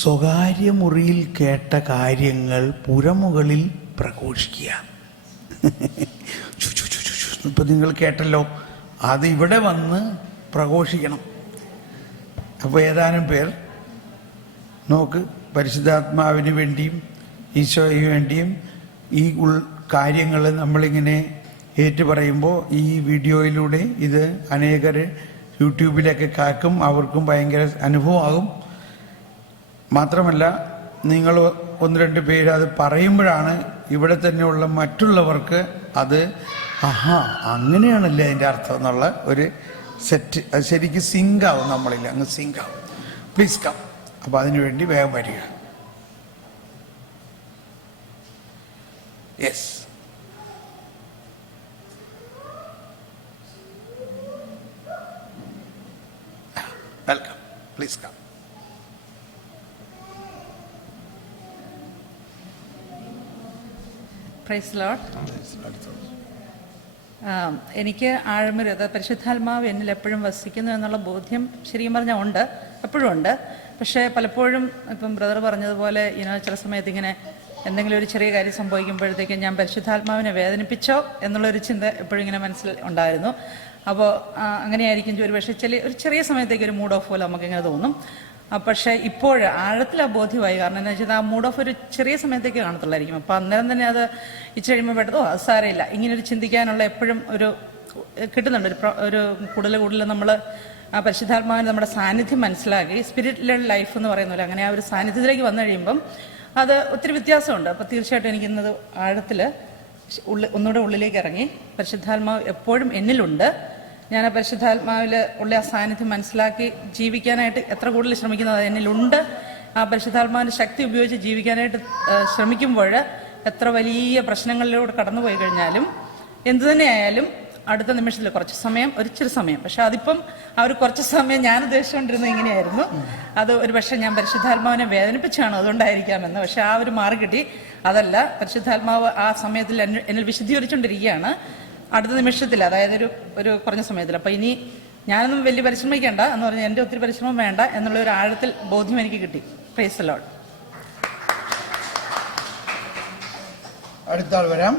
സ്വകാര്യ മുറിയിൽ കേട്ട കാര്യങ്ങൾ പുരമുകളിൽ പ്രഘോഷിക്കുക. ഇപ്പം നിങ്ങൾ കേട്ടല്ലോ, അത് ഇവിടെ വന്ന് പ്രഘോഷിക്കണം. അപ്പോൾ ഏതാനും പേർ നോക്ക്, പരിശുദ്ധാത്മാവിന് വേണ്ടിയും ഈശോയ്ക്ക് വേണ്ടിയും ഈ കാര്യങ്ങൾ നമ്മളിങ്ങനെ ഏറ്റുപറയുമ്പോൾ ഈ വീഡിയോയിലൂടെ ഇത് അനേകർ യൂട്യൂബിലൊക്കെ കേൾക്കും, അവർക്കും ഭയങ്കര അനുഭവമാകും. മാത്രമല്ല, നിങ്ങൾ ഒന്ന് രണ്ട് പേര് അത് പറയുമ്പോഴാണ് ഇവിടെ തന്നെയുള്ള മറ്റുള്ളവർക്ക് അത് അങ്ങനെയാണല്ലേ അതിൻ്റെ അർത്ഥം എന്നുള്ള ഒരു സെറ്റ്, അത് ശരിക്കും സിങ്കാവും, നമ്മളില്ല അങ്ങ് സിങ്കാവും. Please come. അപ്പോൾ അതിനുവേണ്ടി വേഗം വരിക. Yes, welcome. Please come. Praise Lord. എനിക്ക് ആഴമൊരു പരിശുദ്ധാത്മാവ് എന്നിൽ എപ്പോഴും വസിക്കുന്നു എന്നുള്ള ബോധ്യം ശരിക്കും പറഞ്ഞാൽ ഉണ്ട്, എപ്പോഴും ഉണ്ട്. പക്ഷേ പലപ്പോഴും ഇപ്പം ബ്രദർ പറഞ്ഞതുപോലെ ചില സമയത്ത് ഇങ്ങനെ എന്തെങ്കിലും ഒരു ചെറിയ കാര്യം സംഭവിക്കുമ്പോഴത്തേക്കും ഞാൻ പരിശുദ്ധാത്മാവിനെ വേദനിപ്പിച്ചോ എന്നുള്ളൊരു ചിന്ത എപ്പോഴും ഇങ്ങനെ മനസ്സിൽ ഉണ്ടായിരുന്നു. അപ്പോൾ അങ്ങനെയായിരിക്കും ഒരു പക്ഷേ ഒരു ചെറിയ സമയത്തേക്ക് ഒരു മൂഡ് ഓഫ് പോലെ നമുക്കിങ്ങനെ തോന്നും. പക്ഷേ ഇപ്പോൾ ആഴത്തിൽ ബോധ്യമായി. കാരണം എന്താ വെച്ചാൽ ആ മൂഡ് ഓഫ് ഒരു ചെറിയ സമയത്തേക്ക് കാണത്തുള്ളായിരിക്കും. അപ്പോൾ അന്നേരം തന്നെ അത് ഇച്ചിരി കഴിയുമ്പോൾ പെട്ടതോ അത് സാരമില്ല, ഇങ്ങനൊരു ചിന്തിക്കാനുള്ള എപ്പോഴും ഒരു കിട്ടുന്നുണ്ട്. ഒരു കൂടുതൽ നമ്മൾ ആ പരിശുദ്ധാത്മാവിന് നമ്മുടെ സാന്നിധ്യം മനസ്സിലാക്കി സ്പിരിറ്റുവൽ ലൈഫ് എന്ന് പറയുന്നില്ല, അങ്ങനെ ആ ഒരു സാന്നിധ്യത്തിലേക്ക് വന്നു കഴിയുമ്പം അത് ഒത്തിരി വ്യത്യാസമുണ്ട്. അപ്പോൾ തീർച്ചയായിട്ടും എനിക്കിന്നത് ആഴത്തിൽ ഒന്നുകൂടെ ഉള്ളിലേക്ക് ഇറങ്ങി പരിശുദ്ധാത്മാവ് എപ്പോഴും എന്നിലുണ്ട്. ഞാൻ ആ പരിശുദ്ധാത്മാവിൽ ഉള്ള ആ സാന്നിധ്യം മനസ്സിലാക്കി ജീവിക്കാനായിട്ട് എത്ര കൂടുതൽ ശ്രമിക്കുന്നത് എന്നിലുണ്ട്. ആ പരിശുദ്ധാത്മാവിൻ്റെ ശക്തി ഉപയോഗിച്ച് ജീവിക്കാനായിട്ട് ശ്രമിക്കുമ്പോൾ എത്ര വലിയ പ്രശ്നങ്ങളിലൂടെ കടന്നു പോയി കഴിഞ്ഞാലും എന്തു തന്നെയായാലും അടുത്ത നിമിഷത്തിൽ കുറച്ച് സമയം, ഒരിച്ചിരി സമയം, പക്ഷെ അതിപ്പം ആ ഒരു കുറച്ച് സമയം ഞാൻ ഉദ്ദേശിച്ചുകൊണ്ടിരുന്നത് ഇങ്ങനെയായിരുന്നു. അത് ഒരു പക്ഷേ ഞാൻ പരിശുദ്ധാത്മാവിനെ വേദനിപ്പിച്ചാണ്, അതുകൊണ്ടായിരിക്കാമെന്ന്. പക്ഷെ ആ ഒരു മാറി കിട്ടി. അതല്ല, പരിശുദ്ധാത്മാവ് ആ സമയത്തിൽ എന്നിൽ വിശുദ്ധീകരിച്ചുകൊണ്ടിരിക്കുകയാണ് അടുത്ത നിമിഷത്തിൽ, അതായത് ഒരു കുറഞ്ഞ സമയത്തിൽ. അപ്പം ഇനി ഞാനൊന്നും വലിയ പരിശ്രമിക്കേണ്ട എന്ന് പറഞ്ഞാൽ എൻ്റെ ഒത്തിരി പരിശ്രമം വേണ്ട എന്നുള്ള ഒരു ആഴത്തിൽ ബോധ്യം എനിക്ക് കിട്ടി. Praise the Lord. അടുത്ത ആൾ വരാം.